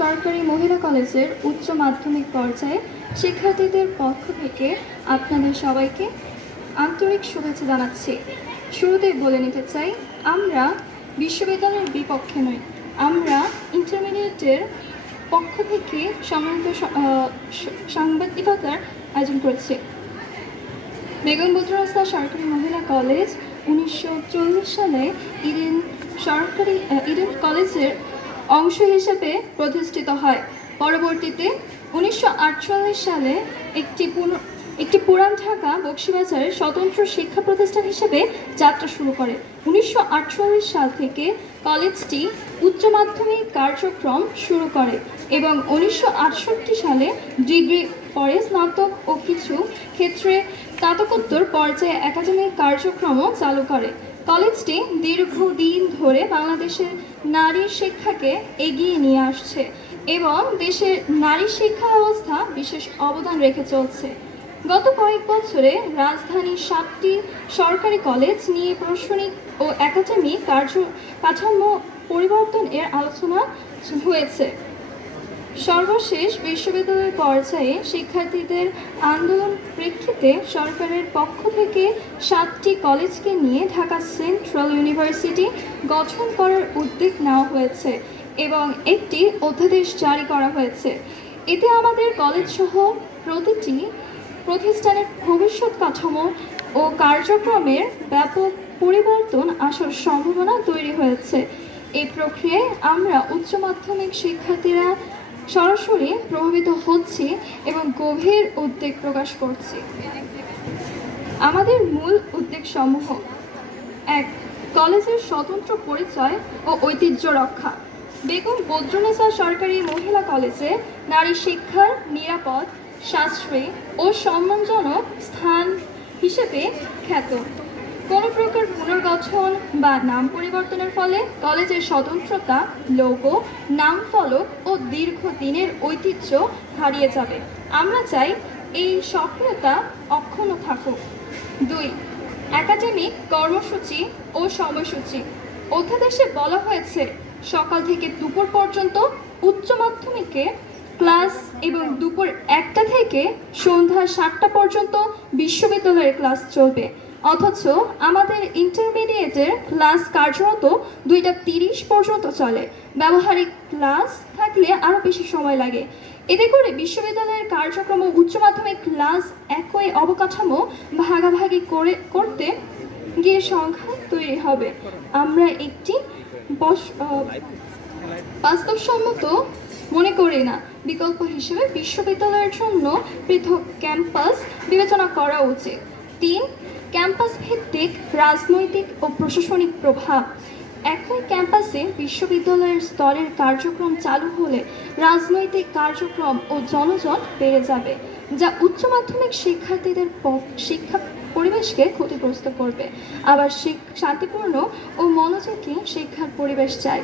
সরকারি মহিলা কলেজের উচ্চ মাধ্যমিক পর্যায়ে শিক্ষার্থীদের পক্ষ থেকে আপনাদের সবাইকে আন্তরিক শুভেচ্ছা জানাচ্ছি। শুরুতেই বলে নিতে চাই, আমরা বিশ্ববিদ্যালয়ের বিপক্ষে নই। আমরা ইন্টারমিডিয়েটের পক্ষ থেকে সম্মানিত সাংবাদিকতার আয়োজন করেছি। বেগম বদরুস্তা সরকারি মহিলা কলেজ উনিশশো চল্লিশ সালে ইডেন সরকারি ইডেন কলেজের অংশ হিসেবে প্রতিষ্ঠিত হয়। পরবর্তীতে উনিশশো আটচল্লিশ সালে একটি একটি পুরান ঢাকা বক্সিবাজারের স্বতন্ত্র শিক্ষা প্রতিষ্ঠান হিসেবে যাত্রা শুরু করে। উনিশশো আটচল্লিশ সাল থেকে কলেজটি উচ্চ মাধ্যমিক কার্যক্রম শুরু করে এবং উনিশশো আটষট্টি সালে ডিগ্রি পরে স্নাতক ও কিছু ক্ষেত্রে স্নাতকোত্তর পর্যায়ে একাডেমিক কার্যক্রমও চালু করে। কলেজটি দীর্ঘদিন ধরে বাংলাদেশের নারী শিক্ষাকে এগিয়ে নিয়ে আসছে এবং দেশের নারী শিক্ষা ব্যবস্থা বিশেষ অবদান রেখে চলছে। গত কয়েক বছরে রাজধানীর সাতটি সরকারি কলেজ নিয়ে প্রশাসনিক ও একাডেমিক কার্য কাঠামো পরিবর্তন এর আলোচনা হয়েছে। সর্বশেষ বিশ্ববিদ্যালয় পর্যায়ে শিক্ষার্থীদের আন্দোলন প্রেক্ষিতে সরকারের পক্ষ থেকে সাতটি কলেজকে নিয়ে ঢাকা সেন্ট্রাল ইউনিভার্সিটি গঠন করার উদ্যোগ নেওয়া হয়েছে এবং একটি অধ্যাদেশ জারি করা হয়েছে। এতে আমাদের কলেজ সহ প্রতিটি প্রতিষ্ঠানের ভবিষ্যৎ কাঠামো ও কার্যক্রমের ব্যাপক পরিবর্তন আসার সম্ভাবনা তৈরি হয়েছে। এই প্রক্রিয়ায় আমরা উচ্চ মাধ্যমিক শিক্ষার্থীরা সরাসরি প্রভাবিত হচ্ছে এবং গভীর উদ্বেগ প্রকাশ করছি। আমাদের মূল উদ্বেগ সমূহ এক, কলেজের স্বতন্ত্র পরিচয় ও ঐতিহ্য রক্ষা। বেগম বদ্রুনেসা সরকারি মহিলা কলেজে নারী শিক্ষার নিরাপদ, সাশ্রয়ী ও সম্মানজনক স্থান হিসেবে খ্যাত। কোনো প্রকার পুনর্গঠন বা নাম পরিবর্তনের ফলে কলেজের স্বতন্ত্রতা, লোগো নাম ফলক ও দীর্ঘদিনের ঐতিহ্য হারিয়ে যাবে। আমরা চাই এই সক্রিয়তা অক্ষুণ্ণ থাকুক। দুই, একাডেমিক কর্মসূচি ও সময়সূচি। অধ্যাদেশে বলা হয়েছে, সকাল থেকে দুপুর পর্যন্ত উচ্চ মাধ্যমিকে ক্লাস এবং দুপুর একটা থেকে সন্ধ্যা সাতটা পর্যন্ত বিশ্ববিদ্যালয়ের ক্লাস চলবে। অথচ আমাদের ইন্টারমিডিয়েটের ক্লাস কার্যরত দুইটা তিরিশ পর্যন্ত চলে। ব্যবহারিক ক্লাস থাকলে আরও বেশি সময় লাগে। এতে করে বিশ্ববিদ্যালয়ের কার্যক্রম উচ্চ মাধ্যমিক ক্লাস একই অবকাঠামো ভাগাভাগি করে, করতে গিয়ে সংখ্যা তৈরি হবে। আমরা একটি বস- বাস্তবসম্মত মনে করি না। বিকল্প হিসেবে বিশ্ববিদ্যালয়ের জন্য পৃথক ক্যাম্পাস বিবেচনা করা উচিত। তিন, ক্যাম্পাস ভিত্তিক রাজনৈতিক ও প্রশাসনিক প্রভাব। একই ক্যাম্পাসে বিশ্ববিদ্যালয়ের স্তরের কার্যক্রম চালু হলে রাজনৈতিক কার্যক্রম ও জনজট বেড়ে যাবে, যা উচ্চ মাধ্যমিক শিক্ষার্থীদের শিক্ষা পরিবেশকে ক্ষতিগ্রস্ত করবে। আবার শান্তিপূর্ণ ও মনোযোগী শিক্ষার পরিবেশ চাই